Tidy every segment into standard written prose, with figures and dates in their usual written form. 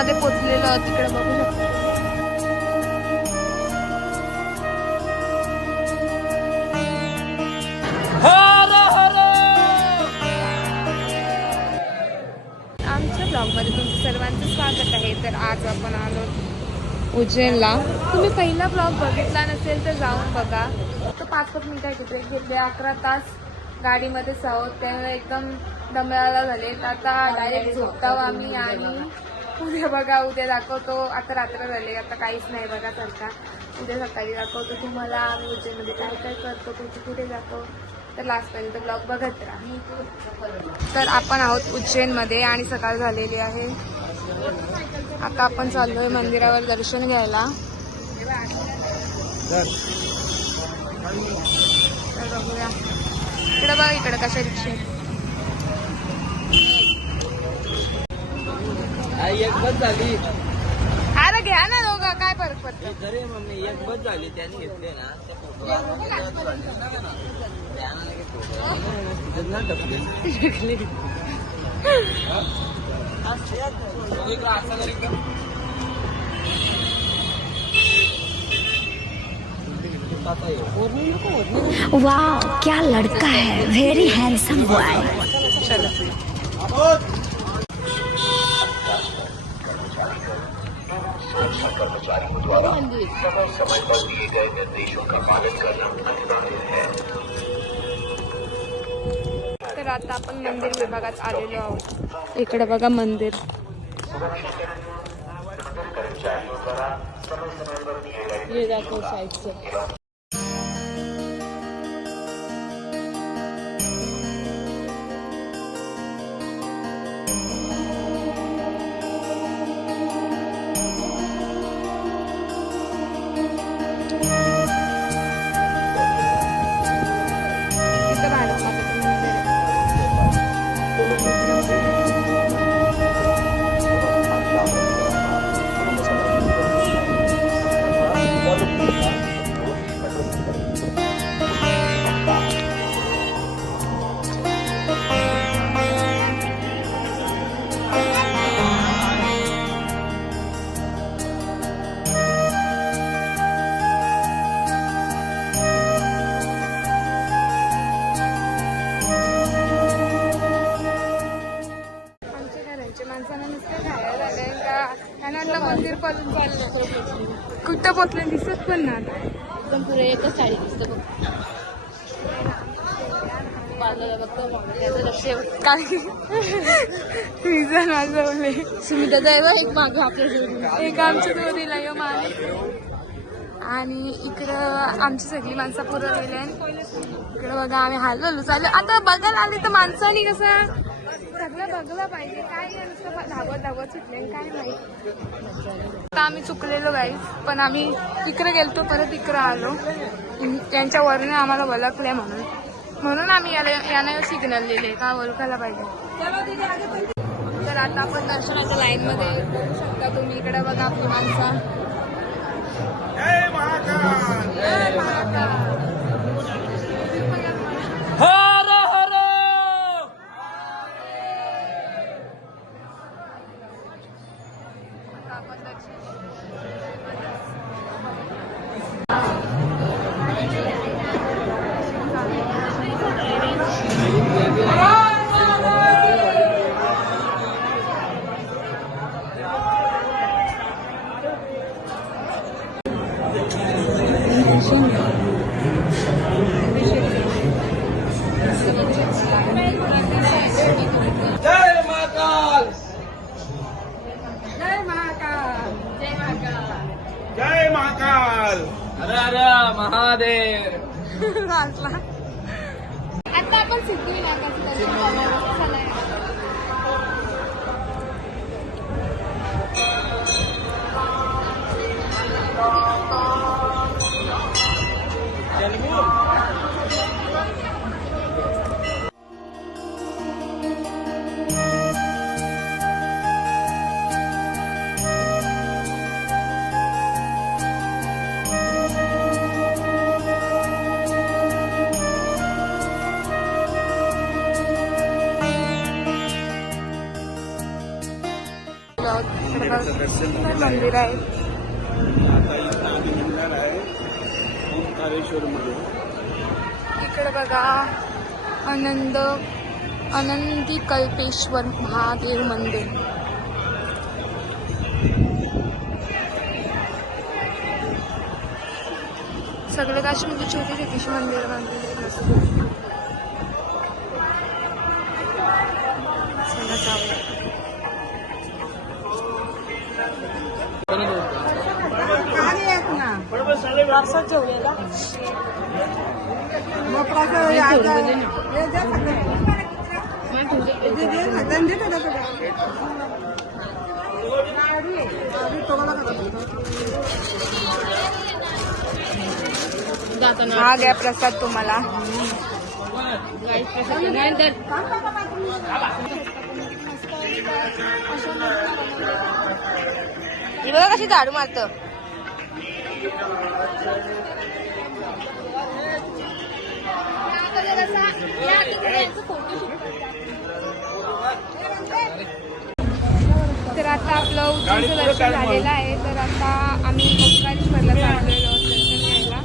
मध्ये पोहोचलेलो तिकडे बघू शकतो. आमच्या ब्लॉगमध्ये तुमचं सर्वांचं स्वागत आहे. तर आज आपण आलो उज्जैनला. तुम्ही पहिला ब्लॉग बघितला नसेल तर जाऊन बघा. तर 5-5 मिनिटं ब्रेक घेतले. 11 तास गाडीमध्येच आहोत, त्यामुळे एकदम दमळाला झाले. आता डायरेक्ट झोपताव आम्ही आणि उद्या बघा, उद्या दाखवतो. आता रात्र झाले, आता काहीच नाही बघा सारखा. उद्या सकाळी दाखवतो तुम्हाला आम्ही उज्जैनमध्ये काय काय करतो, कुठे कुठे जातो. तर लास्टपर्यंत ब्लॉग बघत राहा. तर आपण आहोत उज्जैनमध्ये आणि सकाळ झालेली आहे. आता आपण चाललोय मंदिरावर दर्शन घ्यायला. तर बघूया इकडे बघा, इकडे कशा रिक्षा. एक बस झाली. अरे घ्या ना दोघं, काय फरक पडतो. तरी मम्मी एक बस झाली, त्याने घेतले ना. वाह क्या लड़का है, वेरी हैंडसम बॉय. कर्मचारियों द्वारा समय पर दिए गए निर्देशों का पालन करना अनिवार्य है. तर आता आपण मंदिर विभागात आलेलो आहोत. इकडे बघा मंदिर. हे दाखव साईडचं. माणसांना नुसतं खायला झालंय का, त्यांना मंदिर पालून चाललं. कुठं पोचले दिसत पण ना. एकदम पुढे एकच साडी दिसतं बघ. काय सीझन वाजवले सुमिता दैवा एक मागे आपल्या एक आमच्या जोडीला यो माणूस. आणि इकडं आमची सगळी माणसं पुरं गेले. इकडं बघा आम्ही हलवलो चाललो. आता बघायला आले तर माणसानी कसं सगळं बघलं पाहिजे. काय नुसतं धावत सुटले काय माहिती. आता आम्ही चुकलेलो गाईज, पण आम्ही इकडे गेलतो परत इकडं आलो. त्यांच्या वरने आम्हाला ओळखले म्हणून आम्ही याला सिग्नल दिले का ओळखायला पाहिजे. तर आता आपण दर्शनाच्या लाईनमध्ये बघू शकता तुम्ही. इकडे बघा आपली माणसं. जय महाकाल. जय महाकाल. जय महाकाल. जय महाकाल. जय महाकाल. जय महाकाल. हर हर महादेव. आता आपण सिद्धिविनायकाचं दर्शन करणार झालंय. सुंदर मंदिर आहे. आता इथं आम्ही निघणार आहे ओंकारेश्वर मध्ये. इकडे बघा आनंदी कल्पेश्वर महादेव मंदिर. सगळे काशी म्हणजे छोटी छोटीशी मंदिर बांधलेली आहेत. चला जाऊया. हा घ्या प्रसाद तुम्हाला. ही बघा कशी झाडू मारत. तर आता आपलं उज्जैनचं दर्शन झालेलं आहे. तर आता आम्ही ओंकारेश्वरला चाललेलो आहोत दर्शन घ्यायला.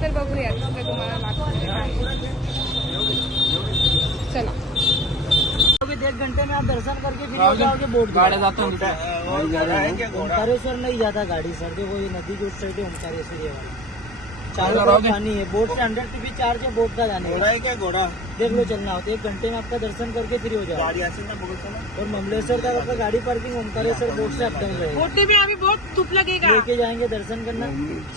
तर बघूयात तर तुम्हाला लागतं काय. चला. 1 घंटे में आप दर्शन करके फिर हो जाओगे बोट गाड्या जातो ओंकारेश्वर नहीं जाता गाड़ी सर. देखो ये नदी के उस साइड है ओंकारेश्वर ये वाला. चारों तरफ पानी है. बोट से 100 रुपीज चार्ज है बोट का जाने घोड़ा का. है क्या घोड़ा? देख लो चलना होता है 1 घंटे में आपका दर्शन करके फ्री हो जाओ. गाड़ी असेल ना बघू चला. और ममलेश्वर तक आपका गाड़ी पार्किंग ओंकारेश्वर बोट से अप डाउन रहेगा. बोटी में अभी बहुत धूप लगेगा. लेके जाएंगे दर्शन करना.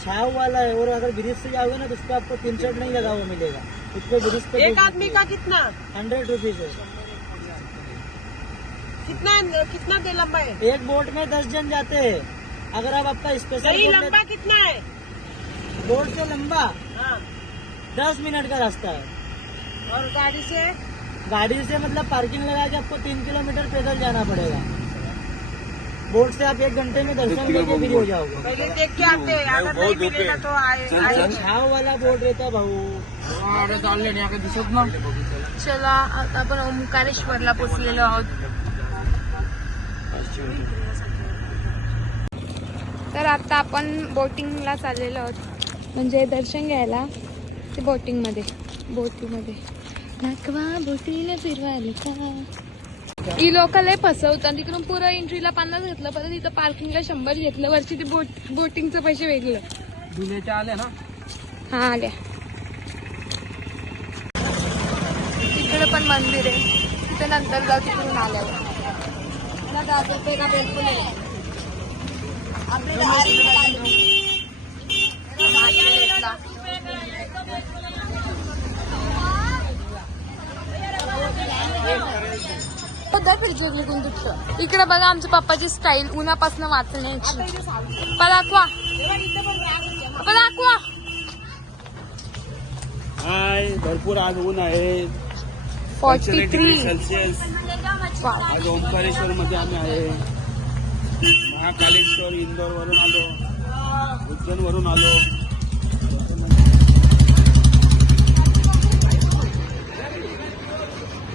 छाव वाला है. और अगर ब्रिज से जाओगे ना तो उस पर आपको 3 शर्ट नहीं लगा हुआ मिलेगा. उसको ब्रिज पे एक आदमी का कितना 100 रुपीज है. कितना दे लंबा है? एक बोट में 10 जन जाते हैं. अगर आप आपका स्पेशल नहीं बोट लंबा कितना है? बोट से लंबा हाँ. 10 मिनट का रास्ता है. और गाड़ी से गाड़ी से मतलब पार्किंग लगा के आपको 3 किलोमीटर पैदल जाना पड़ेगा. बोट से आप 1 घंटे में दर्शन करके फ्री हो जाओगे. पहले देख के आते हैं. अगर नहीं मिलेगा तो आए. छाव वाला बोट रहता है भाऊ. दिसत ना. चला आता आपण ओंकारेश्वरला पोचलेलो आहोत. तर आता आपण बोटिंगला चाललेलो आहोत. म्हणजे दर्शन घ्यायला ते बोटिंगमध्ये दाखवा बोटीला फिरवायला का. ही लोक लय फसवतात. तिकडून पुरं एंट्रीला 50 घेतलं, परत इथं पार्किंगला 100 घेतलं. वरची ते बोटिंगचं पैसे वेगळं. धुलेच्या आल्या ना. हा आल्या. तिकडे पण मंदिर आहे. तिथे नंतर जाऊ तिकडून आल्यावर. इकडे बघा आमच्या पप्पाची स्टाईल उन्हापासून वाचण्याची. पलाकवा हाय भरपूर आज ऊन आहे. 43 सेल्सिअस. आज ओंकारेश्वर मध्ये आम्ही आहे. महाकालेश्वर इंदोर वरून आलो. उज्जैन वरून आलो.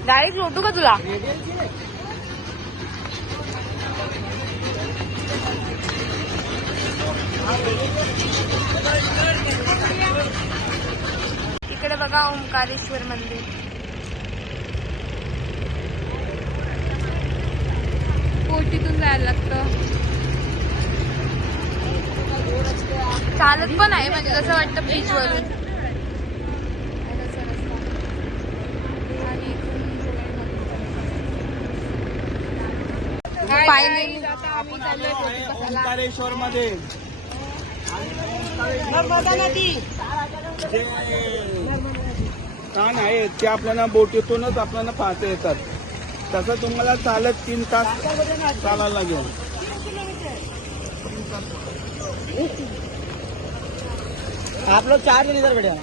डायरेक्ट लोटू का तुला. इकडे बघा ओंकारेश्वर मंदिर. बोटीतून जायला लागतं. चालत पण आहे म्हणजे कसं वाटतं बीच वरून. फायनली ओंकारेश्वर मध्ये नर्मदा नदी. जे स्थान आहे ते आपल्याला बोटीतूनच आपल्याला पाहता येतात. तसं तुम्हाला चालत 3 तास चालायला लागेल. आप लोग 4 जन इधर बैठे हो.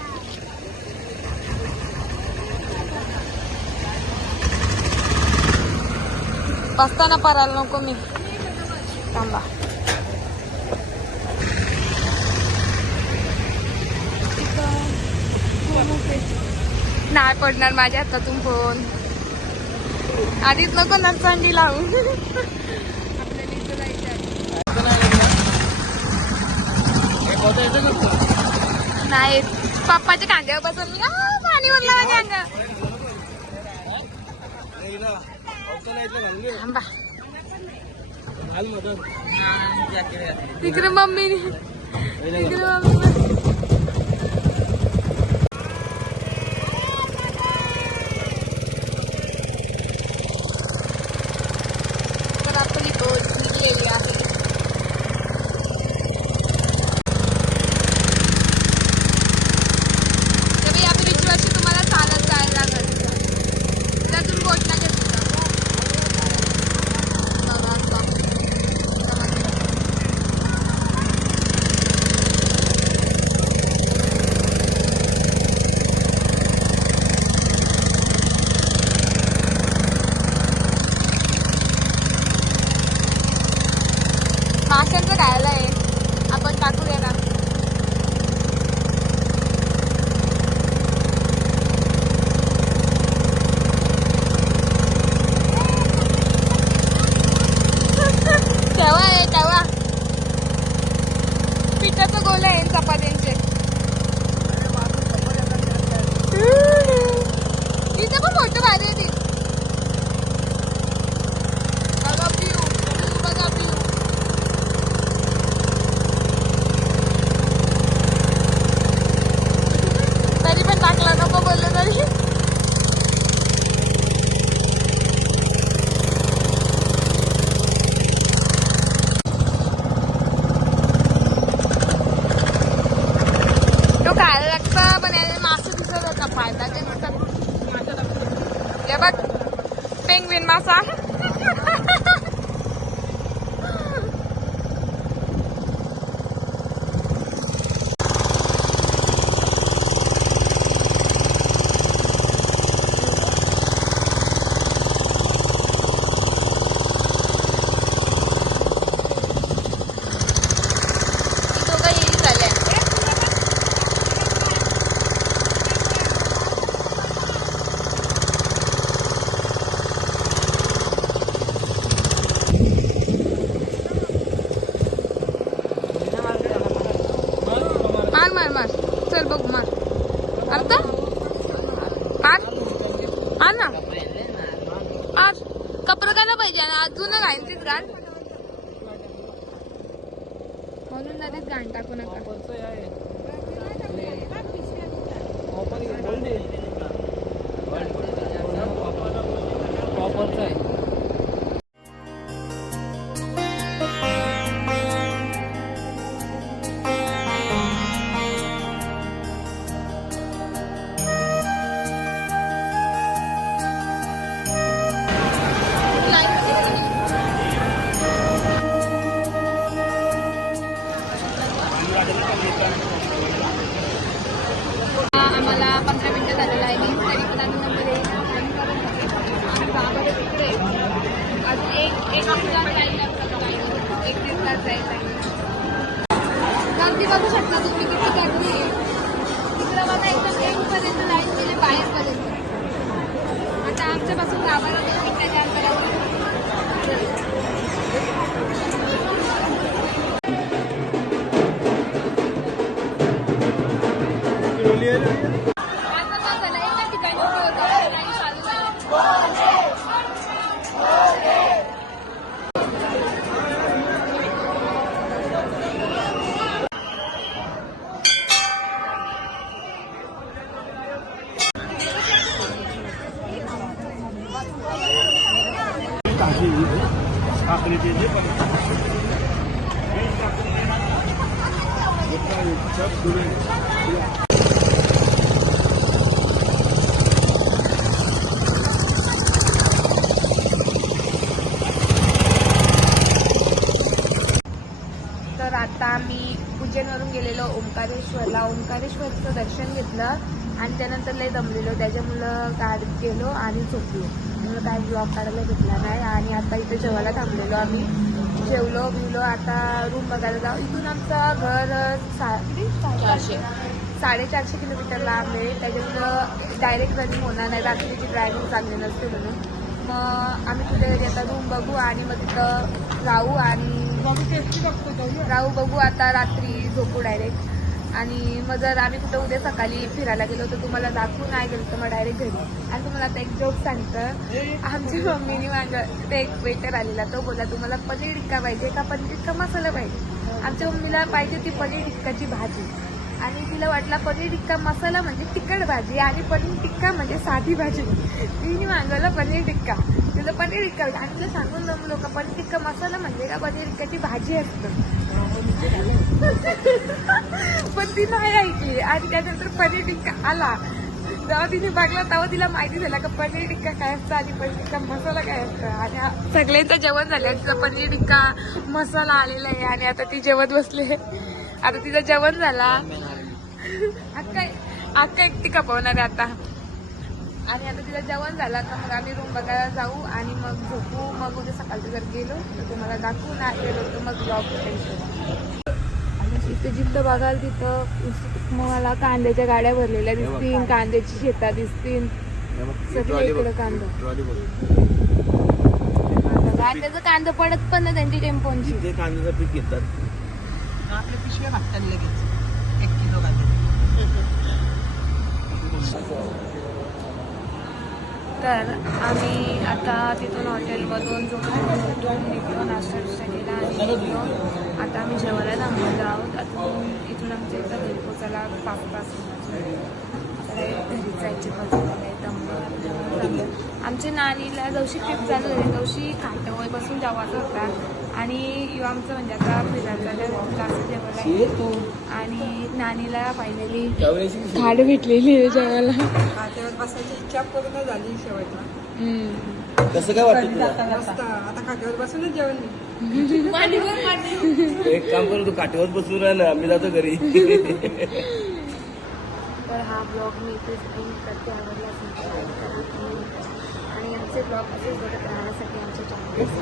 बसताना परायला नको मी. थांबा. नाही पडणार माझ्या हातातून फोन. आधीच नको नरचंडी लावून. नाही पप्पाच्या कांद्यावर बसून पाणी भरलं माझ्या अंगावर. थांबा. तिकडे मम्मी तर आपली बोट निघलेली आहे. तेव्हा या ब्रिजवरती तुम्हाला चालत जायला लागेल. त्यातून बोटला घेतलं. माशांचं खायला आहे आपण टाकूया ना. केव्हा आहे केव्हा पिठाचं गोल आहे चपात्यांचे. इथं पण मोठं भारी आहे. बघा पिऊ बघा पिऊ. तरी पण टाकला नको बोललं तरी. तो खायला लागतं पण याने मासे दिसत होता फायदा ते नुसतं. हे बघ पेंग्विन मासा. मार मार मार चल बघ मार. आता मार मार ना मार. कपडे काय ना पाहिजे ना अजून घाण तीच घाण म्हणून नदीत घाण टाकू नका. आम्हाला 15 मिनिटं झालेलं आहे. तरी पण आम्ही नंबर अजून एक तास जायला एक दीड तास जायला. गर्दी बघू शकता तुम्ही किती गर्दी आहे. तिकडं बघा एकदम एंडपर्यंत लाईन गेले बाहेरपर्यंत. आता आमच्यापासून गावाला 2 मिनिटाच्या अंतरावर. तर आता आम्ही उज्जैनवरून गेलेलो ओंकारेश्वरला. ओंकारेश्वरचं दर्शन घेतलं आणि त्यानंतर लय दमलेलो. त्याच्यामुळं गाडीत गेलो आणि झोपलो. म्हणून काय ब्लॉग काढायला घेतला नाही. आणि आता इथे जेवायला थांबलेलो आम्ही. जेवलो बिवलो आता रूम बघायला जाऊ. इथून आमचं घर 450 किलोमीटर लांब आहे. त्याच्यामुळं डायरेक्ट रनिंग होणार नाही. रात्रीची ड्रायव्हिंग चांगली नसते म्हणून मग आम्ही तिथे आता रूम बघू आणि मग तिथं राहू आणि राहू बघू आता रात्री झोपू डायरेक्ट. आणि मग जर आम्ही कुठं उद्या सकाळी फिरायला गेलो तर तुम्हाला दाखवू नाही गेलो तर मग डायरेक्ट घरी. आणि तुम्हाला आता एक जोक सांगतं. आमच्या मम्मीने मागं ते एक वेटर आलेला, तो बोला तुम्हाला पनीर टिक्का पाहिजे का पनीर टिक्का मसाला पाहिजे. आमच्या मम्मीला पाहिजे ती पनीर टिक्काची भाजी आणि तिला वाटला पनीर टिक्का मसाला म्हणजे तिखट भाजी आणि पनीर टिक्का म्हणजे साधी भाजी. तिने मागवलं पनीर टिक्का, तिला पनीर टिक्का आणि तिला सांगून जमलो का पनीर टिक्का मसाला म्हणजे का पनीर टिक्काची भाजी असतं. पण ती नाही ऐकली आणि त्यानंतर पनीर टिक्का आला. जेव्हा तिने बघला तेव्हा तिला माहिती झालं का पनीर टिक्का काय असतं आणि पनीर टिक्का मसाला काय असतं. आणि सगळ्यांचं जेवण झालं, तिचं पनीर टिक्का मसाला आलेला आहे आणि आता ती जेवत बसले. आता तिचं जेवण झाला, अक्का एकटी कपवणार आहे आता. आणि आता तिला जेवण झालं का मग आम्ही रूम बघायला जाऊ आणि मग झोपू. मग उद्या सकाळचं जर गेलो तर तुम्हाला दाखवू, नाही गेलो तर मग ब्लॉग इथं जिथं बघाल तिथं मला कांद्याच्या गाड्या भरलेल्या दिसतील, कांद्याची शेतात दिसतील सगळं इकडं कांदा. कांद्याचं कांदा पडत पण ना त्यांची टेम्पोची. कांद्याचं पीक घेतात. आपल्या पिशव्या भागतात लगेच 1 किलो कांदे. तर आम्ही आता तिथून हॉटेलमधून झोपून निघलो, नाश्ता केला आणि निघलो. आता आम्ही जेवायला थांबलेलो आहोत. आता इथून आमच्या इथं घरी पोचायला 5 तास घरी जायची पद्धत. आमच्या नानीला जवशी ट्रिप चालू झाली तवशी काटावळीपासून जेवायचं होता आणि आमचं म्हणजे आता फिरायचा क्लासेस जेवायला आणि नानीला फायनली खाड भेटलेली आहे जेवायला. खात्यावर बसायची इच्छा पूर्ण झाली शेवटला. कसं काय वाटतं तुला? मस्त, आता खात्यावर बसूनच जेवण नाही. एक काम करू, तू काठीवर बसून राहा ना, आम्ही जातो घरी. तर हा ब्लॉग मी इथेच एंड करते. आवडला आणि आमचे ब्लॉग असेच बघत राहण्यासाठी आमच्या चॅनल